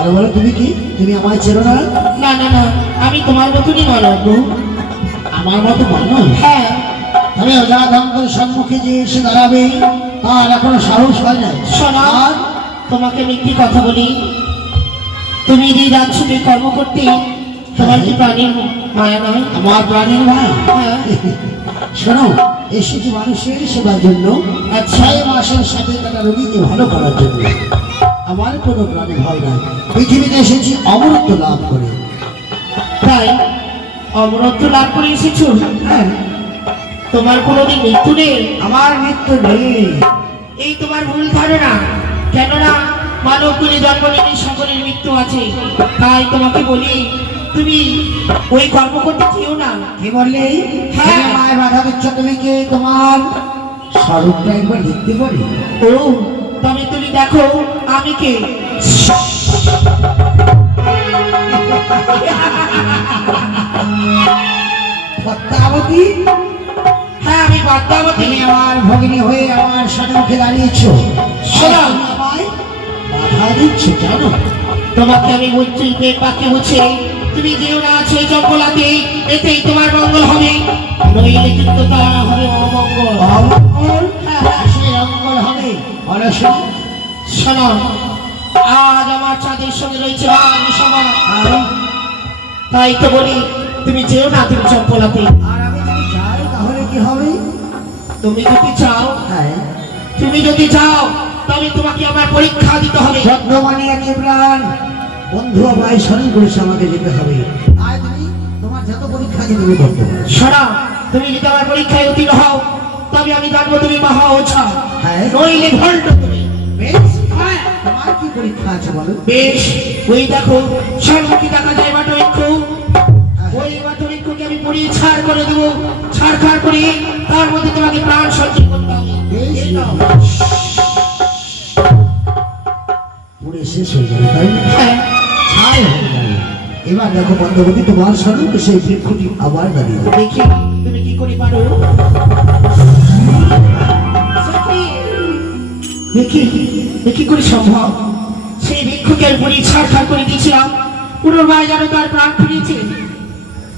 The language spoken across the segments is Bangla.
বলো বলো, তুমি কি, তুমি আমায় চেনো না? না না না, আমি তোমার মতনই মানব। আমার মতো মানুষ? হ্যাঁ। আমি অজাধঙ্গের সম্মুখে যে এসে দাঁড়াবে তার এখনো সাহস হয় নাই। শোনো, তোমাকে আমি একটি কথা বলি। তুমি যে যাচ্ছ এই কর্ম করতে, তোমার কি প্রাণীর মায়া নয়? আমার প্রাণীর মায়া? হ্যাঁ। শোনো, এসেছি মানুষের সেবার জন্য, 6 মাসের সাথে কাটা রোগীকে ভালো করার জন্য। আমার কোনো প্রাণী ভয় নাই। পৃথিবীতে এসেছি অমরত্ব লাভ করে। তাই অমরত্ব লাভ করে এসেছো? হ্যাঁ। তোমার কোনোদিন মৃত্যু নেই? আমার মৃত্যু নেই। এই তোমার ভুল ধারণা। কেননা মানব কুলে জন্ম নিলে সকলের মৃত্যু আছে। তাই তোমাকে বলি, তুমি ওই কর্ম করতে চেও না। কি বললে? হ্যাঁ। মায়ের বাধা দিচ্ছ তুমি কি? তোমার স্বরূপটা একবার দেখতে পারি? ও, তবে তুমি দেখো আমি কে। পদ্মাবতী? হ্যাঁ, আমি পদ্মাবতী। তুমি আমার ভগিনী হয়ে আমার সম্মুখে দাঁড়িয়েছ, শোনো, আমায় বাধা দিচ্ছ জানো? তোমাকে আমি বলছি পেট পাকে হচ্ছে তুমি যেও না আছে জঙ্গলাতে, এতেই তোমার মঙ্গল হবে, নইলে কিন্তু তা হবে অমঙ্গল। অমঙ্গল? সেই অমঙ্গল হবে। বলো শুনি। শোনো, আজ আমার চাঁদের সঙ্গে রয়েছে রাগ সভা। তাই তো বলি তুমি যেও না তুমি জঙ্গলাতে। আর আমি যদি যাই তাহলে কি হবে? তুমি যদি চাও, হ্যাঁ, তুমি যদি চাও তবে তোমাকে আমার পরীক্ষা দিতে হবে। বর্ধমানে একটি প্রাণ বন্ধু ভাই স্মরণ করেছে, আমাকে যেতে হবে। আর তুমি তোমার যত পরীক্ষা দিতে হবে বর্তমানে। শোনো, তুমি যদি আমার পরীক্ষায় উত্তীর্ণ হও তবে আমি জানবো তুমি মহা ওঝা, হ্যাঁ। নইলে ভণ্ড তুমি। বেশ, তোমার কি পরীক্ষা আছে বলো? বেশ, ওই দেখো সম্মুখে দেখা যায় বাটবৃক্ষ। ওই বাটবৃক্ষকে আমি পুড়িয়ে ছাড় করে দেবো। ছাড় করে তার মধ্যে তোমাকে প্রাণ সঞ্চয় করতে হবে। বেশ, এই নাও। পুরে শেষ হয়ে যাবে তাই না? হ্যাঁ। ছাই হয়ে যাবে। এবার দেখো বন্ধবতী, তোমার স্মরণে সেই বৃক্ষটি আবার দাঁড়িয়ে যাবে। দেখি তুমি কি করে পারো। সত্যি? দেখি দেখি করে সম্ভব। সেই বৃক্ষকে আমি পুড়িয়ে ছাড় করে দিয়েছিলাম, পুনর্বার যেন তার প্রাণ ফিরিয়েছে।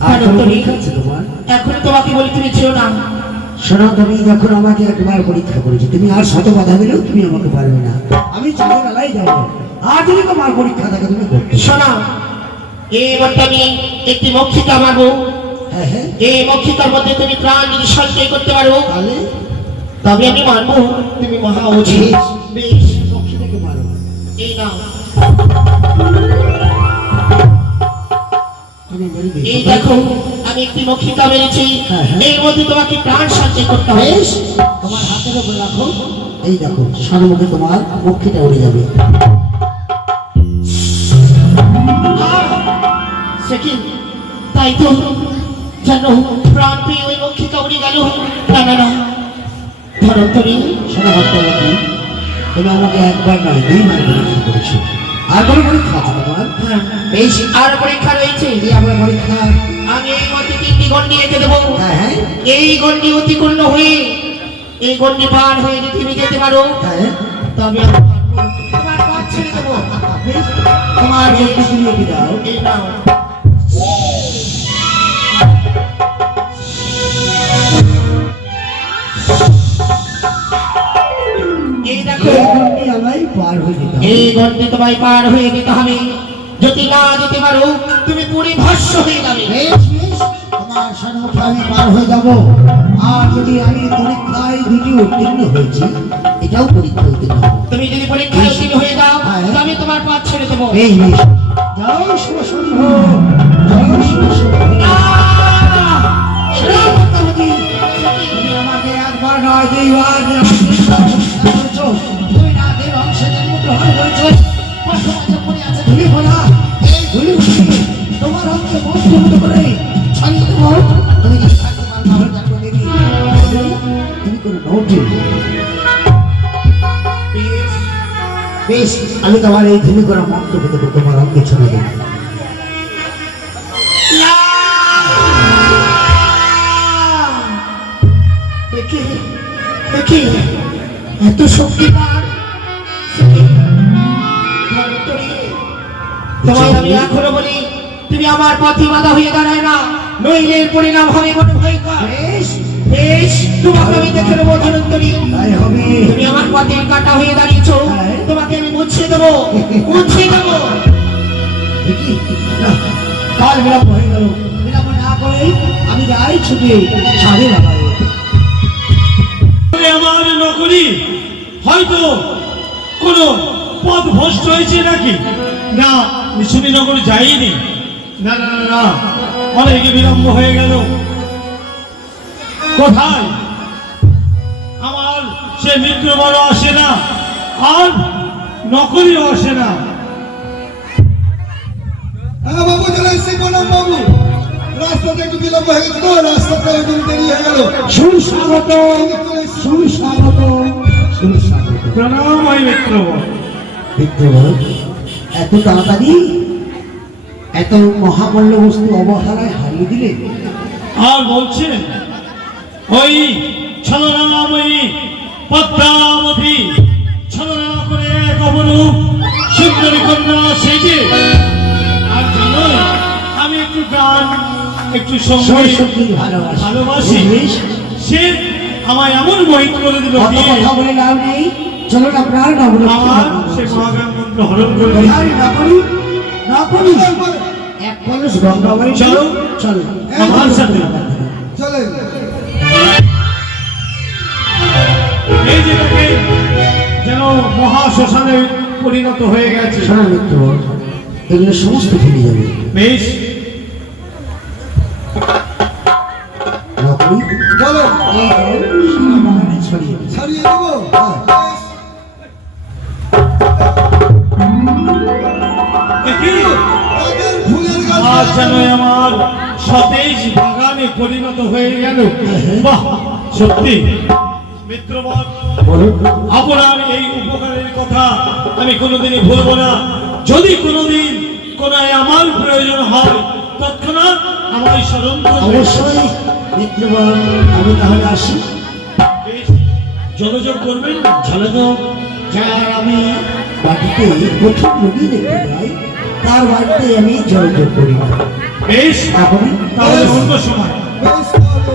আর কোনো পরীক্ষা আছে তোমার? এখন তোমাকে বলি তুমি চেও না। শোনো, তুমি যখন আমাকে একবার পরীক্ষা করেছো, তুমি আর শত বাধা দিলেও তুমি আমাকে পারবে না। আমি চাঁদের বেলায় যাবো। আর যদি তোমার পরীক্ষা থাকে তুমি করতে। শোনা, এই মধ্যে আমি একটি মক্ষিকা মারবো। হ্যাঁ হ্যাঁ, এই মক্ষিকার মধ্যে তুমি প্রাণ যদি সঞ্চয় করতে পারো তাহলে তবে আমি মানবো তুমি মহা ওঝি। বেশ, পক্ষীটাকে মারো। এই নাও। তুমি মেরে দিয়েছো, এই তাই? দেখো আমি একটি মক্ষিকা মেরেছি। হ্যাঁ, হ্যাঁ। এর মধ্যে তোমাকে প্রাণ সঞ্চয় করতে হবে। বেশ, তোমার হাতের উপরে রাখো। এই দেখো সম্মুখে তোমার পক্ষীটা উড়ে যাবে। সে কি? তাই তো জানো, প্রাণ পেয়ে ওই মক্ষিকা উড়ে গেল। না না না, ধরন্তরী। শোনো ভক্তবতী, তুমি আমাকে একবার নয় 2 বার পরীক্ষা করেছো। আর কোনো পরীক্ষা আছে তোমার? হ্যাঁ, বেশ, আর পরীক্ষা রয়েছে। এই আমার পরীক্ষা। আমি এই মধ্যে 3টি গণ্ডি এঁকে দেবো। হ্যাঁ হ্যাঁ এই গণ্ডি অতিক্রম হয়ে এই গণ্ডি পার হয়ে যদি তুমি যেতে পারো হ্যাঁ, তবে আমি পারবো। তোমার পথ ছেড়ে দেবো। বেশ, তোমার গণ্ডি তুমি এঁকে দাও। এই নাও। এই দেখো, এই গণ্ডি আমায় পার হয়ে যেতে হবে। এই গণ্ডি তোমায় পার হয়ে যেতে হবে। যদি না যেতে পারো তুমি পুরি ভস্য হয়ে যাবে। বেশ বেশ, তোমার সম্মুখে আমি পার হয়ে যাব। আর যদি আমি পরীক্ষায় 2টি উত্তীর্ণ হয়েছি, এটাও পরীক্ষা উত্তীর্ণ হবো। তুমি যদি পরীক্ষায় উত্তীর্ণ হয়ে যাও হ্যাঁ। তবে আমি তোমার পথ ছেড়ে দেবো। বেশ বেশ, জয় শিব শম্ভু, জয় শিব শম্ভু। শোনো ভক্তবতী, তুমি আমাকে একবার নয় 2 বার করেছো। 2 রাতের অংশে জন্মগ্রহণ করেছো। পাশাপাশি পড়ে আছে ধুলি ভরা। এই ধুলি ভরে তোমার অঙ্গে মন্ত্রমুগ্ধ করে ছড়িয়ে দেবো। তুমি যদি থাকতে পারো তাহলে জানবো দেবী তুমি কোনো নৌটি। বেশ, আমি তোমার এই ধুলি করা মন্ত্র পেতে তোমার অঙ্গে ছড়িয়ে দেবো। এত শক্তিমান তোমায় আমি এখনো বলি তুমি আমার পথে বাধা হয়ে দাঁড়ায় না, নইলে এর পরিণাম হবে মনে ভয়ঙ্কর। বেশ, বেশ, তোমাকে আমি দেখে নেবো ধনন্তরী। তাই হবে। তুমি আমার পথে কাটা হয়ে দাঁড়িয়েছো, হ্যাঁ। তোমাকে আমি মুছিয়ে দেবো, মুছিয়ে দেবো। দেখি না, কাল বিলম্ব হয়ে গেল, বিলম্ব না করে আমি যাই ছুটে সাড়ে লাগাবো। আমার নকরি হয়তো কোনো পথ ভ্রষ্ট হয়েছে নাকি? না, মিশনী নগর যাইনি। না না না না, অনেক বিলম্ব হয়ে গেল। কোথায় আমার সে মিত্র বড় আসে না, আর নকরিও আসে না। হ্যাঁ বাবু, চলে এসেছি প্রণাম বাবু। রাস্তাতে একটু বিলম্ব হয়ে গেছে তো, রাস্তাতে একটু দেরি হয়ে গেল। সুস্বাগত, সুস্বাগত, সুস্বাগত। প্রণাম হয় মিত্র বড়। বিদ্রোহ এত তাড়াতাড়ি এত মহামূল্য বস্তু অবহেলায় হারিয়ে দিলে? আর বলছেন ওই ছলনাময়ী পদ্মাবতী ছলনা করে এক অপরূপ সুন্দরী কন্যা সেজে, আর জানো আমি একটু গান একটু সঙ্গীত সত্যি ভালোবাসি। ভালোবাসি। বেশ, সে আমায় এমন মোহিত করে দিল অত যে কথা বলে লাভ নেই, চলুন আপনার আমার সে মহাগান মন্ত্র হরণ করে দিল। এক কলস গঙ্গাবাড়ি চলো। চলো আমার সাথে চলে এই যে তাকে যেন মহা শ্মশানে পরিণত হয়ে গেছে। শোনা মিত্র, এগুলো সমস্ত ফিরে যাবে। বেশ, নকরি বলো, এই জল সারা বাগানে ছড়িয়ে দিন। ছাড়িয়ে দেবো। দেখি রাতের ফুলের গাছ আজ যেন আমার সতেজ বাগানে পরিণত হয়ে গেল। বাহ, সত্যি মিত্রবর, বলুন। আপনার এই উপকারের কথা আমি কোনোদিনই ভুলবো না। যদি কোনোদিন কোনো আমার প্রয়োজন হয় তৎক্ষণাৎ আমায় স্মরণ করবে। অবশ্যই মিত্রগণ, আমি তাহলে আসি। বেশ, যোগাযোগ করবেন। ঝলযোগ যার আমি বাড়িতে প্রথম রোগী দেখতে পাই, তার বাড়িতে আমি জলযোগ করি না। বেশ, এখন তাহলে অন্য সময়। বেশ তাহলে।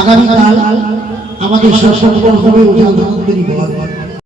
আগামীকাল আমাদের সশস্ত্র হবে ওঝা ধন্বন্তরী বধ।